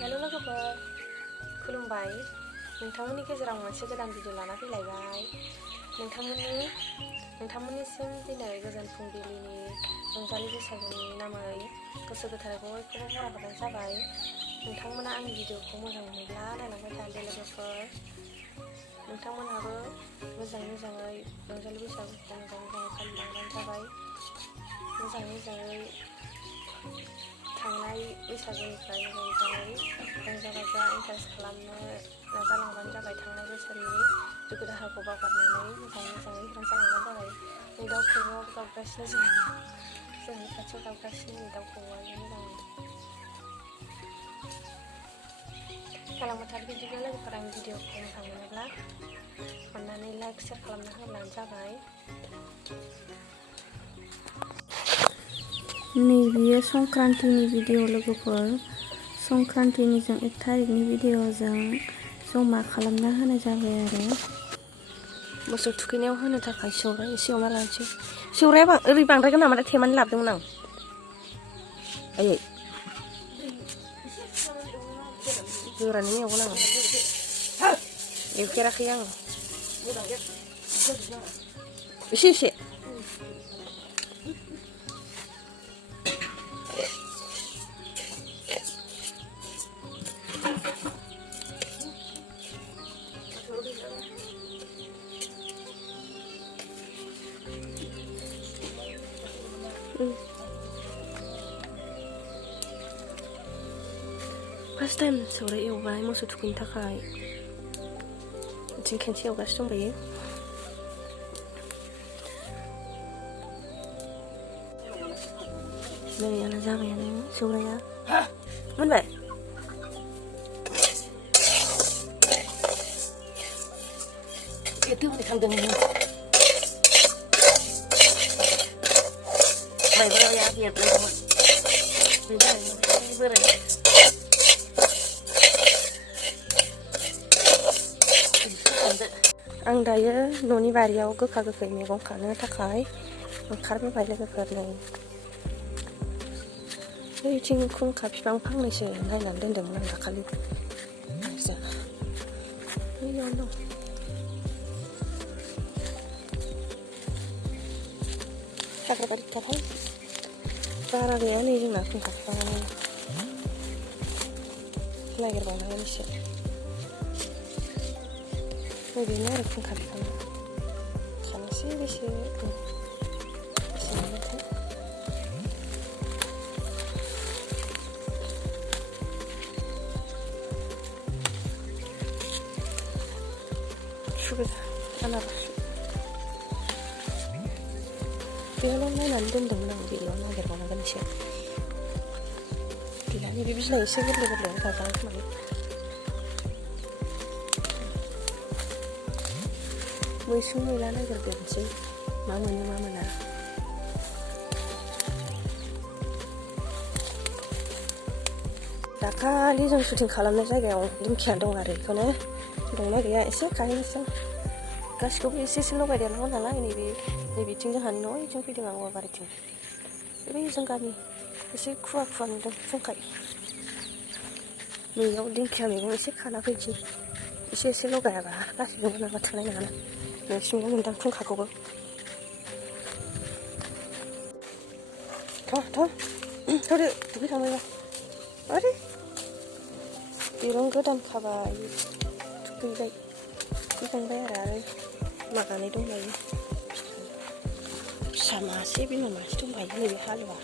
हेल' लोगोफोर, खुलुमबाय। नोंथांमोननि गेजेराव मोनसे गोदान भिडिअ लाना फैलायबाय। नोंथांमोननिसिम दिनै गोजोन फुंबिलिनि रंजालि बैसागुनि नामै गोसो गोथारै बयखौबो बरायहरनाय जाबाय। नोंथांमोना आंनि भिडिअखौ मोजां मोनोब्ला नायलांबाय थादो लोगोफोर। नोंथांमोनहाबो मोजाङै रंजालि बैसागुखौ मोजाङै फालिलांबानो जाबाय। मोजाङै थांनाय बैसागुनिफ्राय मोजाङै रंजा बाजा इन्टारेस्ट खालामनो नाजालांबानो जाबाय। थांनाय बोसोरनि दुखु दाहाखौ बावगारनानै मोजाङै रंजालांबानो जाबाय। नै दाउ खौवौआव गाबगासिनो जोंनि खाथियाव गाबगासिनो नै दाउ खौवौआ मोजां जालांबाय थादो। बिदिब्ला लोगोफोर, आंनि भिडिअखौ मोजां मोनोब्ला अननानै लाइक शेयार खालामना होब्लानो जाबाय। नैबेयो संक्रान्तिनि भिडिअ लोगोफोर। संक्रान्तिनि जों 1 तारिखनि भिडिअजों जमा खालामना होनाय जाबाय आरो मोसौ थुखैनायाव होनो थाखाय सौराय एसे एवना लानोसै। सौराया ओरै बांद्रायगोन नामा? दा थेमानि लाबोदोंमोन आं। आयै गोरानै एवगोन आं, एवफेराखै आं। एसे फार्स्ट टाइम सौराय एवबाय मोसौ थुखैनो थाखाय। बिथिं खेनसे एवगासिनो दंबायो। नै आंना जाबायानो सौराया। मोनबाय? एथ' थांदों माइब्राया बेरदोंमोन बोराय। आं दायो न'नि बारियाव गोखा गोखै मैगं खानो थाखाय ओंखारबोबाय लोगोफोर। नै बैथिं खुंखा बिफां फांनैसो नायनानै दोनदोंमोन आं दाखालि। बैयावनो दं। हाग्राबारि थाथाय बारा गैया नै जोंना खुंखा बिफाङानो। नागिरबावनांगोन एसे। बेनो आरो खुंखा बिफाङा। खानोसै बेसे मोनोथाय। सुबिदा आनारस बेयावल' नायनानै दोनदोंमोन आं। बेयाव नागिरबावनांगोन एसे। गैला, नैबे बिलाइ एसे गोरलैयावनो गायजागोन खोमा। मैसुं मैला नागिरदेरनोसै मा मोनो मा मोना। दाखालि जों शुटिं खालामनाय जायगायाव दिंखिया दं आरो बेखौनो दंना गैया एसे खाहैनोसै। गासिखौबो एसे लगायदेरनांगौ नालाय। नैबेथिं जोंहानि न' ओइथिं फैदों आं औवाबारिथिं। बै जों गामि एसे खुवा नुदों फुंखाय। नैयाव दिंखिया मैगं एसे खाना फैनोसै। एसे लगायाबा गासिबो मोनाबा थोनाय नङाना। नोंसिनियाव मोनदां खुंखाखौबो। थ'दो दुगैखांबायबा। आरे दिरुं गोदान खाबाय, थुखैखांबाय आरो मागानै दंबायो। फिसा मासे बिमा मासे दंबायो। नैबे हालुवा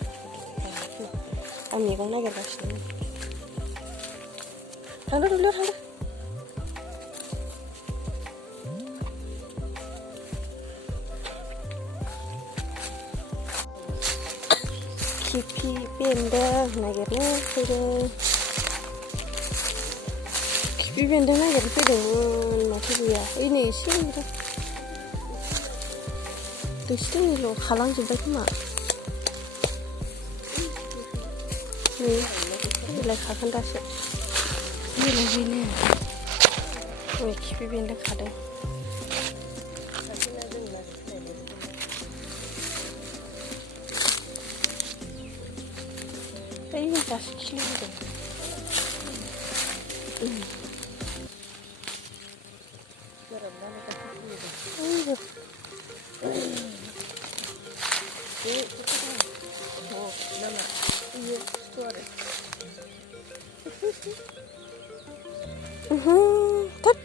आं मैगं नागिरगासिनो। थांदो दुब्लियाव थांदो। खिफि बेन्दों नागिरनो फैदों। खिफि बेन्दों नागिरनो फैदोंमोन, माथो गैया। ओइ नै एसे नुदों। दैस्रिनिल' खालांजोब्बाय खोमा। नै बिलाइ खाखोन्दासो। बेनो नै खिफि बेन्दों खादों। Ini kasih kiri. Thật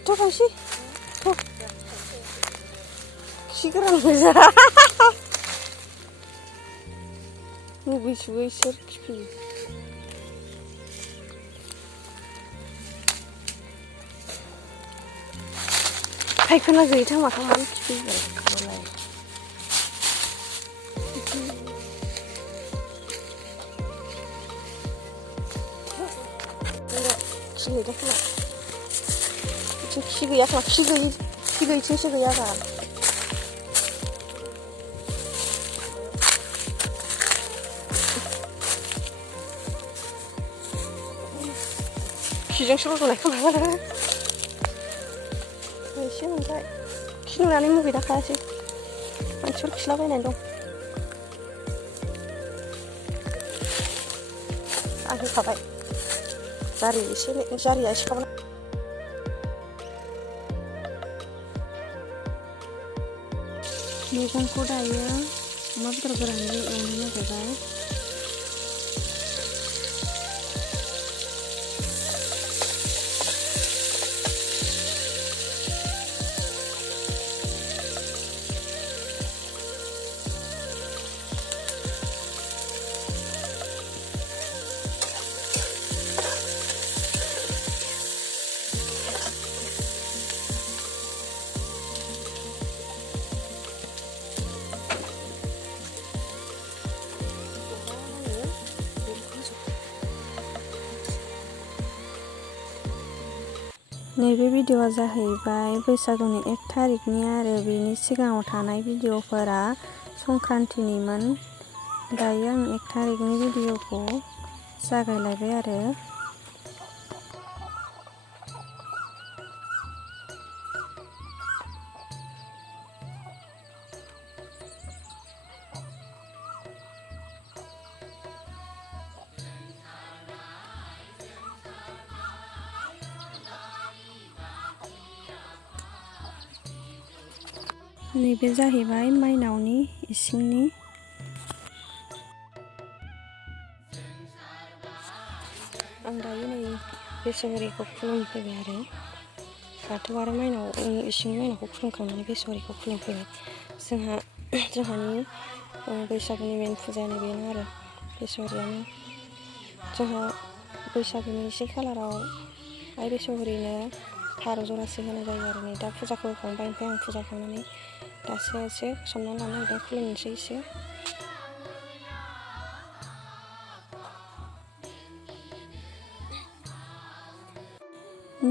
cho phải gì thôi xí cái răng người ra ngu bị suy sơ kí hay cái là gì thằng mà không ăn kí vậy con này kí gì đó không kí gaya kan kí gaya için kí gaya kan kí 정식으로 내 거야 왜 쉬는 거야 키는 안에 무기다 가야지 안 저렇게 쉬라고 해내 너 아 가봐 자리 아시까 मैगंखौ दायो अमा बेदर गोरानजों एवनो नागिरबाय नैबे भिडिअ'आ जाहैबाय बैसागुनि 1 तारिखनि आरो बेनि सिगाङाव थानाय भिडिअ'फोरा संक्रान्तिनिमोन दायो आं 1 तारिखनि भिडिअ'खौ जागायलायबाय आरो नैबे जाहैबाय माइनावनि इसिंनि आं दायो नै बेसरिखौ खुलुमफैबाय आरो बाथौ आरो माइनावनि इसिंनि माइनावखौ खुलुमखांनानै बेसरिखौ खुलुमफैबाय जोंहानि बैसागुनि मेन फुजायानो बेनो आरो बेसरियानो जोंहा बैसागुनि 1 खालाराव आइ बेसरिनो फारौ जरासे होनाय जायो आरो नै दा फुजाखौ होखांबाय ओमफ्राय आं फुजा खांनानै दासो एसे सनमान लानो नागिरदों खुलुमनोसै एसे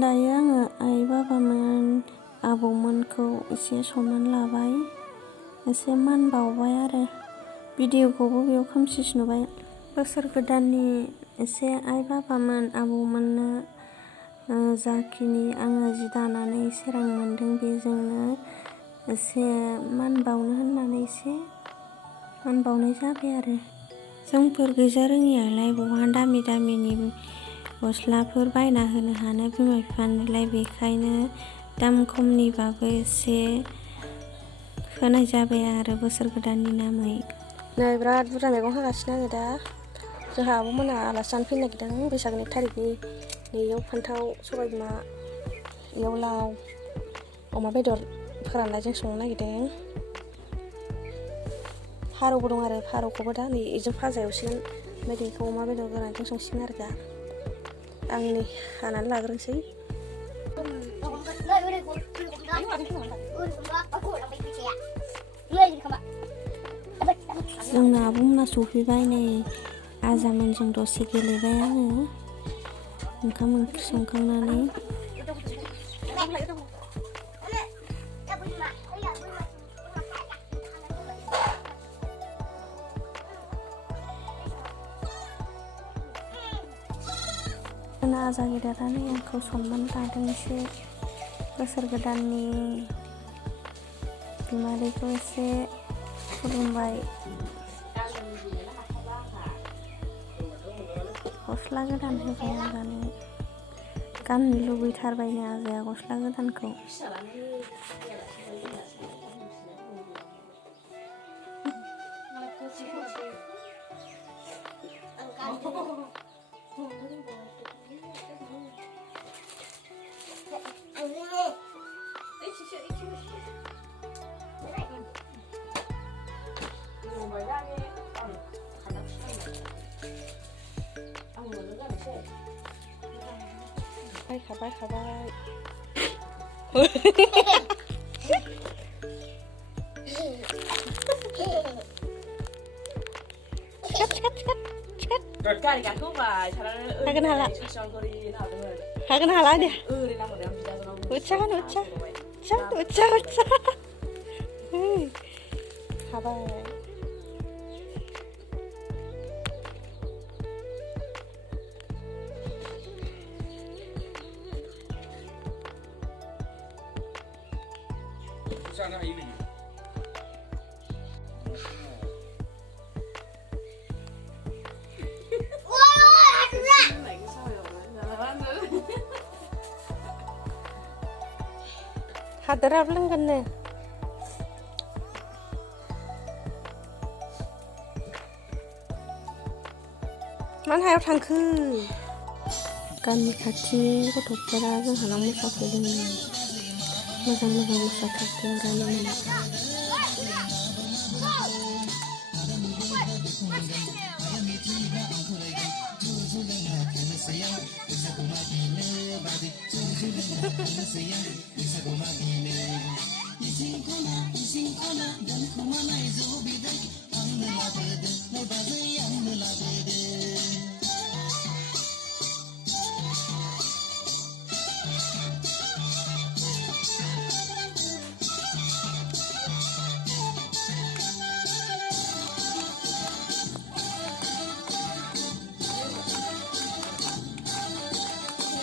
दायो आङो आइ बाबामोन आबौमोनखौ एसे सनमान लाबाय एसे मान बावबाय आरो भिडिअ'खौबो बेयाव खोमसि नुबाय बोसोर गोदाननि एसे आइ बाबामोन आबौमोननो जाखिनि आङो जि दानानै एसे रां मोनदों बेजोंनो एसे मान बावनो होननानै एसे मान बावनाय जाबाय आरो जोंफोर गैजा रोङियालाय बहा दामि दामिनि गस्लाफोर बायना होनो हानो बिमा बिफानोलाय बेखायनो दाम खमनिबाबो एसे होनाय जाबाय आरो बोसोर गोदाननि नामै नै बिराद बुरजा मैगं होगासिनो आङो दा जोंहा आब'मोना आलासि जानो फैनो नागिरदों बैसागुनि 1 तारिखनि नैयाव फान्थाव सबायबिमा इयाव लाव अमा बेदर फोराननायजों संनो नागिरदों फारौबो दं आरो फारौखौबो दा नै इजों भाजा एवसिगोन ओमफ्राय बेखौ अमा बेदर गोरानजों संसिगोन आरो दा आं नै हानानै लाग्रोनोसै जोंना आब'मोना सफैबाय नै आजामोनजों दसे गेलेबाय आङो ओंखाम ओंख्रि संखांनानै आजा गेदेरानो आंखौ सनमान लादों एसे बोसोर गोदाननि बिमादैखौ एसे खुलुमबाय गस्ला गोदान होबाय आंनो गाननो लुबैथारबायनो आजाया गस्ला गोदानखौ। बायखाबाय गारि गाखोबाय हागोन हाला हागोन हाला दे उच्चान खाबाय जानो हायो नोङो हादोराबो लोंगोननो मानो हायाव थांखो गामि खाथिनि गथ'फोरा जोंहानाव मोसाफैदों मोजां मोसाथारदों रायलायनानै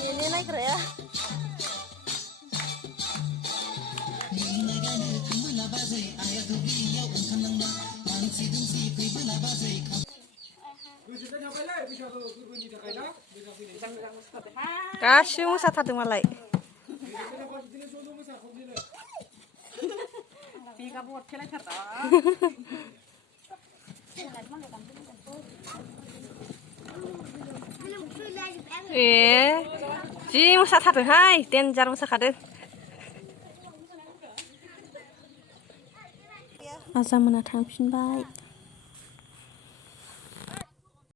ini naiknya गासिबो मोसाथारदों मालाय जि मोसाथारदोंहाय देन्जार मोसाखादों आजा मोना थांफिनबाय